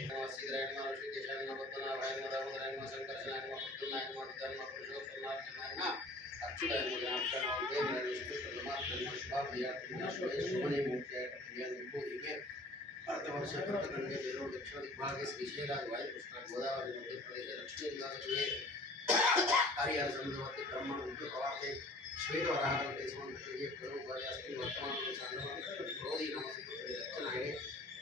सिद्धरायण माँ ऋषि केशायण माँ पद्मनाभाय माँ दामोदरायण माँ शंकरशनायण माँ पुत्रनाय माँ विद्यान माँ पुरुषोत्तमाय माँ ना अक्षुदाय माँ आपका नाम दे मेरा विष्णु परमात्मा माँ शुभ भैया तुम्हारा शुभ शुभने मुख्य भैया निको इमे अर्धवर्ष कृत गंगे देवो दक्षिण दिग्भागे श्री शेराग वायु कृष्णा गोदावरी मध्य प्रदेश लक्ष्मी निवास हुए कार्य संभवते ब्रह्मण उनको कवाते श्वेत वराह देशों के प्रयोग कार्य अस्ति वर्तमान में चंद्रमा क्रोधी नमस्ते दक्षिण आगे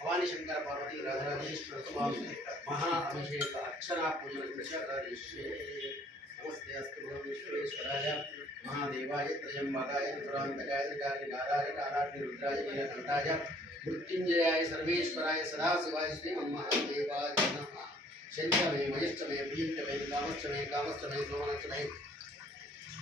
भवानी शंकर पार्वती राधराधीश्वर स्वामी महाअभिषेक अक्षरा पूजन कृषे नमस्ते अस्तु भुवनेश्वरेश्वराय महादेवाय त्रयंबकाय दुरांतकाय कालिकाराय कालाग्निरुद्राय नीलकंठाय मृत्युंजयाय सर्वेश्वराय सदाशिवाय श्री महादेवाय नमः शंकर मे मयश्च मे भीष्ट मे कामश्च मे कामश्च मे सोमनश्च मे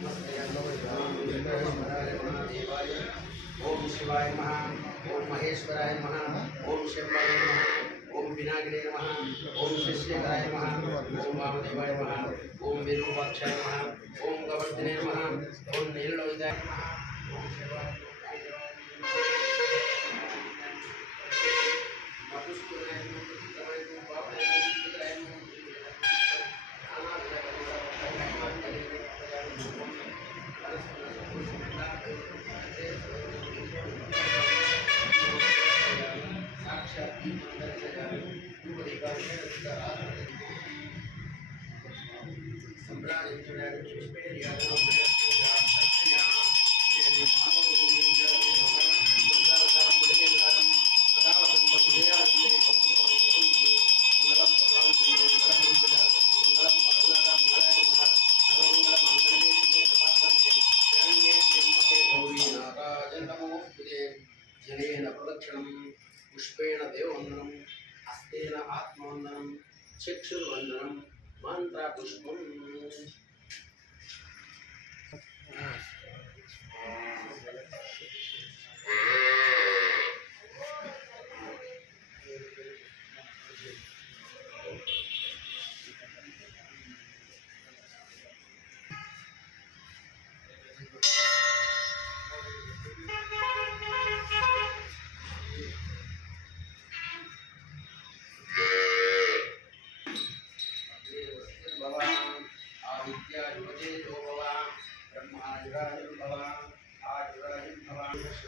ओम शिवाय नमः ओम महेश्वराय नमः ओम शिवाय नमः ओम विनागिरे नमः ओम शिष्यकाय नमः ओम वामदेवाय नमः ओम विरूपाक्षाय नमः ओम गवर्धने नमः ओम नीललोहिताय नमः ओम शिवाय वसुस्कुराय ఆత్మవందనం చక్షుర్వందనం మంత్ర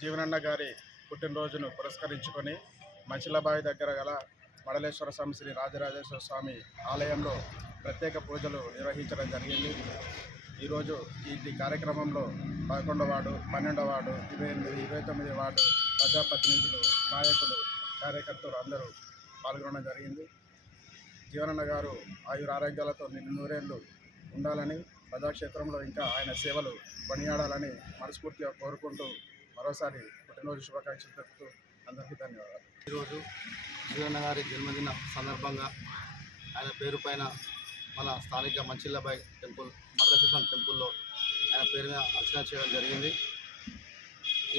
జీవనన్న గారి పుట్టినరోజును పురస్కరించుకొని మచిలబావి దగ్గర గల మడలేశ్వర స్వామి శ్రీ రాజరాజేశ్వర స్వామి ఆలయంలో ప్రత్యేక పూజలు నిర్వహించడం జరిగింది. ఈరోజు ఈ ఈ కార్యక్రమంలో పదకొండవ వార్డు పన్నెండవ వార్డు ఇరవై ఎనిమిది ఇరవై తొమ్మిది వార్డు ప్రజాప్రతినిధులు నాయకులు కార్యకర్తలు అందరూ పాల్గొనడం జరిగింది. జీవనన్న గారు ఆయుర ఆరోగ్యాలతో నిన్ను నూరేళ్ళు ఉండాలని ప్రజాక్షేత్రంలో ఇంకా ఆయన సేవలు కొనియాడాలని మనస్ఫూర్తిగా కోరుకుంటూ మరోసారి పుట్టినరోజు శుభాకాంక్షలు తెలుపుతూ అందరికీ ధన్యవాదాలు. ఈరోజు జీవన్న గారి జన్మదిన సందర్భంగా ఆయన పేరు పైన మన స్థానిక మంచిల్లబాయ్ టెంపుల్ మరలకృష్ణ టెంపుల్లో ఆయన పేరు మీద అర్చన చేయడం జరిగింది.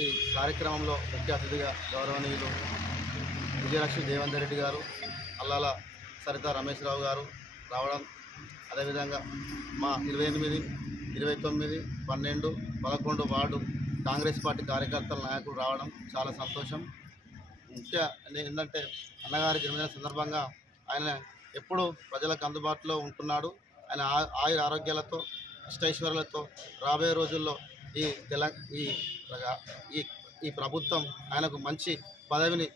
ఈ కార్యక్రమంలో ముఖ్య అతిథిగా గౌరవనీయులు విజయలక్ష్మి దేవేందర్ రెడ్డి గారు అల్లాల సరిత రమేష్ రావు గారు రావడం. అదేవిధంగా మా ఇరవై ఎనిమిది ఇరవై తొమ్మిది పన్నెండు పదకొండు వార్డు కాంగ్రెస్ పార్టీ కార్యకర్తల నాయకులు రావడం చాలా సంతోషం. ముఖ్య ఏంటంటే అన్నగారి జన్మదిన సందర్భంగా ఆయన ఎప్పుడు ప్రజలకు అందుబాటులో ఉంటున్నాడు. ఆయన ఆయుర ఆరోగ్యాలతో అష్టైశ్వర్యాలతో రాబోయే రోజుల్లో ఈ తెల ఈ ఈ ప్రభుత్వం ఆయనకు మంచి పదవిని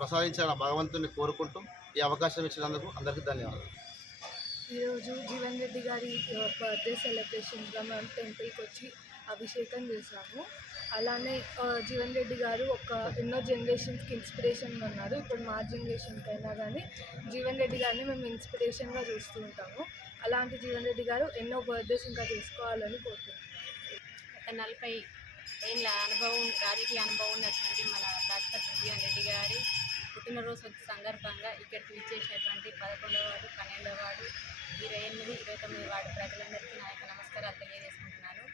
ప్రసాదించాలని భగవంతుని కోరుకుంటూ ఈ అవకాశం ఇచ్చినందుకు అందరికీ ధన్యవాదాలు. ఈరోజు జీవన్ రెడ్డి గారి బర్త్డే సెలబ్రేషన్గా మేము టెంపుల్కి వచ్చి అభిషేకం చేశాము. అలానే జీవన్ రెడ్డి గారు ఒక ఎన్నో జనరేషన్స్కి ఇన్స్పిరేషన్గా ఉన్నారు. ఇప్పుడు మా జనరేషన్కి అయినా కానీ జీవన్ రెడ్డి గారిని మేము ఇన్స్పిరేషన్గా చూస్తూ ఉంటాము. అలాంటి జీవన్ రెడ్డి గారు ఎన్నో బర్త్డేస్ ఇంకా చేసుకోవాలని కోరుకుంటున్నాము గత నలభై ఏళ్ళ అనుభవం రాజకీయ అనుభవం ఉన్నటువంటి మన డాక్టర్ జీవన్ రెడ్డి గారి పుట్టినరోజు సందర్భంగా ఇక్కడ ట్వీట్ చేసినటువంటి పదకొండవ వాడు పన్నెండవ వాడు ఇరవై ఎనిమిది ఇరవై తొమ్మిది వాడు ప్రజలందరికీ నా యొక్క నమస్కారాలు తెలియజేసుకుంటున్నాను.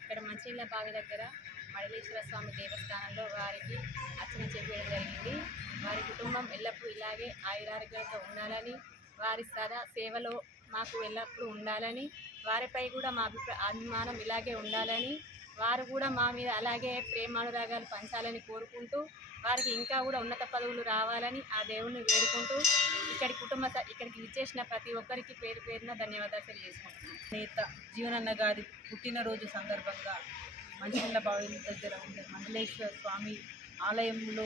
ఇక్కడ మంచిళ్ళ బావి దగ్గర మడలేశ్వర స్వామి దేవస్థానంలో వారికి అర్చన చేపించడం జరిగింది. వారి కుటుంబం ఎల్లప్పుడూ ఇలాగే ఆయురారోగ్యాలతో ఉండాలని వారి సదా సేవలో మాకు ఎల్లప్పుడూ ఉండాలని వారిపై కూడా మా అభిప్రాయ అభిమానం ఇలాగే ఉండాలని వారు కూడా మా మీద అలాగే ప్రేమానురాగాలు పంచాలని కోరుకుంటూ వారికి ఇంకా కూడా ఉన్నత పదవులు రావాలని ఆ దేవుణ్ణి వేడుకుంటూ ఇక్కడి కుటుంబ ఇక్కడికి విచ్చేసిన ప్రతి ఒక్కరికి పేరు పేరున ధన్యవాదాలు తెలియజేసుకుంటున్నాను. నేత జీవనన్న గారి పుట్టినరోజు సందర్భంగా మంచినీళ్ళ బావి దగ్గర ఉండే మండలేశ్వర స్వామి ఆలయంలో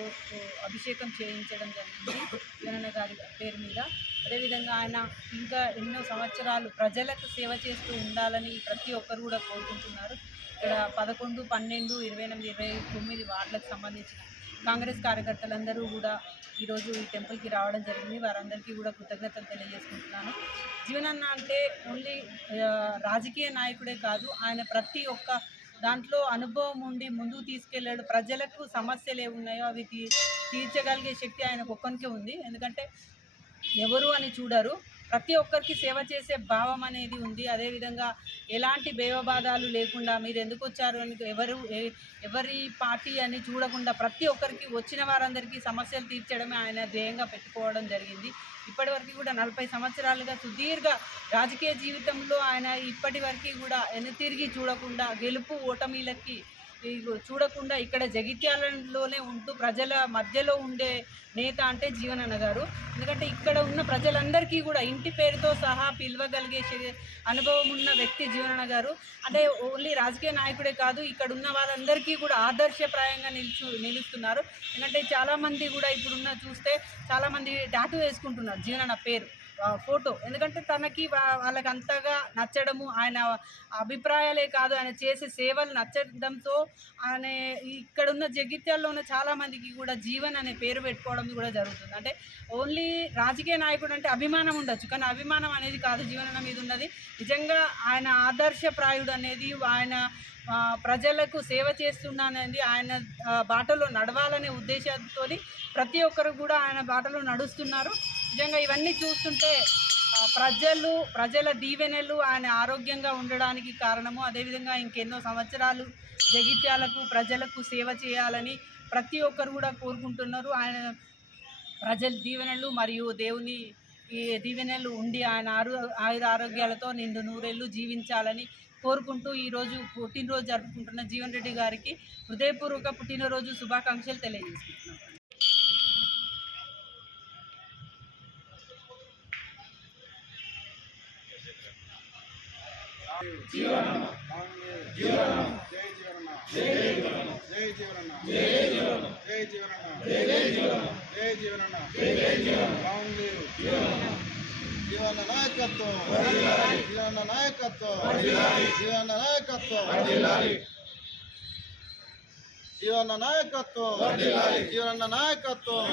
అభిషేకం చేయించడం జరిగింది జీవనన్న గారి పేరు మీద. అదేవిధంగా ఆయన ఇంకా ఎన్నో సంవత్సరాలు ప్రజలకు సేవ చేస్తూ ఉండాలని ప్రతి ఒక్కరు కూడా కోరుకుంటున్నారు. ఇక్కడ పదకొండు పన్నెండు ఇరవై ఎనిమిది ఇరవై తొమ్మిది వార్డులకు సంబంధించిన కాంగ్రెస్ కార్యకర్తలందరూ కూడా ఈరోజు ఈ టెంపుల్కి రావడం జరిగింది. వారందరికీ కూడా కృతజ్ఞతలు తెలియజేసుకుంటున్నాను. జీవనన్న అంటే ఓన్లీ రాజకీయ నాయకుడే కాదు ఆయన ప్రతి ఒక్క దాంట్లో అనుభవం ఉండి ముందుకు తీసుకెళ్ళాడు. ప్రజలకు సమస్యలు ఏమున్నాయో అవి తీ తీర్చగలిగే శక్తి ఆయనకు ఒక్కొనికే ఉంది. ఎందుకంటే ఎవరు అని చూడరు. ప్రతి ఒక్కరికి సేవ చేసే భావం అనేది ఉంది. అదేవిధంగా ఎలాంటి భేవబాధాలు లేకుండా మీరు ఎందుకు వచ్చారు అని ఎవరు ఎవరి పార్టీ అని చూడకుండా ప్రతి ఒక్కరికి వచ్చిన వారందరికీ సమస్యలు తీర్చడమే ఆయన ధ్యేయంగా పెట్టుకోవడం జరిగింది. ఇప్పటివరకు కూడా నలభై సంవత్సరాలుగా సుదీర్ఘ రాజకీయ జీవితంలో ఆయన ఇప్పటి వరకు కూడా వెనుతిరిగి చూడకుండా గెలుపు ఓటమిలకి చూడకుండా ఇక్కడ జగిత్యాలలోనే ఉంటూ ప్రజల మధ్యలో ఉండే నేత అంటే జీవనన్న గారు. ఎందుకంటే ఇక్కడ ఉన్న ప్రజలందరికీ కూడా ఇంటి పేరుతో సహా పిలవగలిగే అనుభవం ఉన్న వ్యక్తి జీవనన్న గారు. అంటే ఓన్లీ రాజకీయ నాయకుడే కాదు ఇక్కడ ఉన్న వాళ్ళందరికీ కూడా ఆదర్శప్రాయంగా నిలుచు నిలుస్తున్నారు. ఎందుకంటే చాలామంది కూడా ఇప్పుడున్న చూస్తే చాలామంది టాటూ వేసుకుంటున్నారు జీవనన్న పేరు. ఫోటో. ఎందుకంటే తనకి వా- వాళ్ళకి అంతగా నచ్చడము ఆయన అభిప్రాయాలే కాదు ఆయన చేసే సేవలు నచ్చడంతో ఆయన ఇక్కడ ఉన్న జగిత్యాల్లో ఉన్న చాలా మందికి కూడా జీవన్ అనే పేరు పెట్టుకోవడం కూడా జరుగుతుంది. అంటే ఓన్లీ రాజకీయ నాయకుడు అంటే అభిమానం ఉండొచ్చు కానీ అభిమానం అనేది కాదు జీవనం మీద ఉన్నది. నిజంగా ఆయన ఆదర్శప్రాయుడు అనేది ఆయన ప్రజలకు సేవ చేస్తున్నానని ఆయన బాటలో నడవాలనే ఉద్దేశంతో ప్రతి ఒక్కరు కూడా ఆయన బాటలో నడుస్తున్నారు. నిజంగా ఇవన్నీ చూస్తుంటే ప్రజలు ప్రజల దీవెనలు ఆయన ఆరోగ్యంగా ఉండడానికి కారణము. అదేవిధంగా ఇంకెన్నో సంవత్సరాలు జగిత్యాలకు ప్రజలకు సేవ చేయాలని ప్రతి ఒక్కరు కూడా కోరుకుంటున్నారు. ఆయన ప్రజల దీవెనలు మరియు దేవుని ఈ దీవెనలు ఉండి ఆయన ఆరు ఆయుర ఆరోగ్యాలతో నిండు నూరేళ్ళు జీవించాలని కోరుకుంటూ ఈరోజు పుట్టినరోజు జరుపుకుంటున్న జీవన్ రెడ్డి గారికి హృదయపూర్వక పుట్టినరోజు శుభాకాంక్షలు తెలియజేస్తున్నాను జీవన నాయకత్వం జీవన నాయకత్వం జీవన నాయకత్వం జీవన నాయకత్వం జీవన నాయకత్వం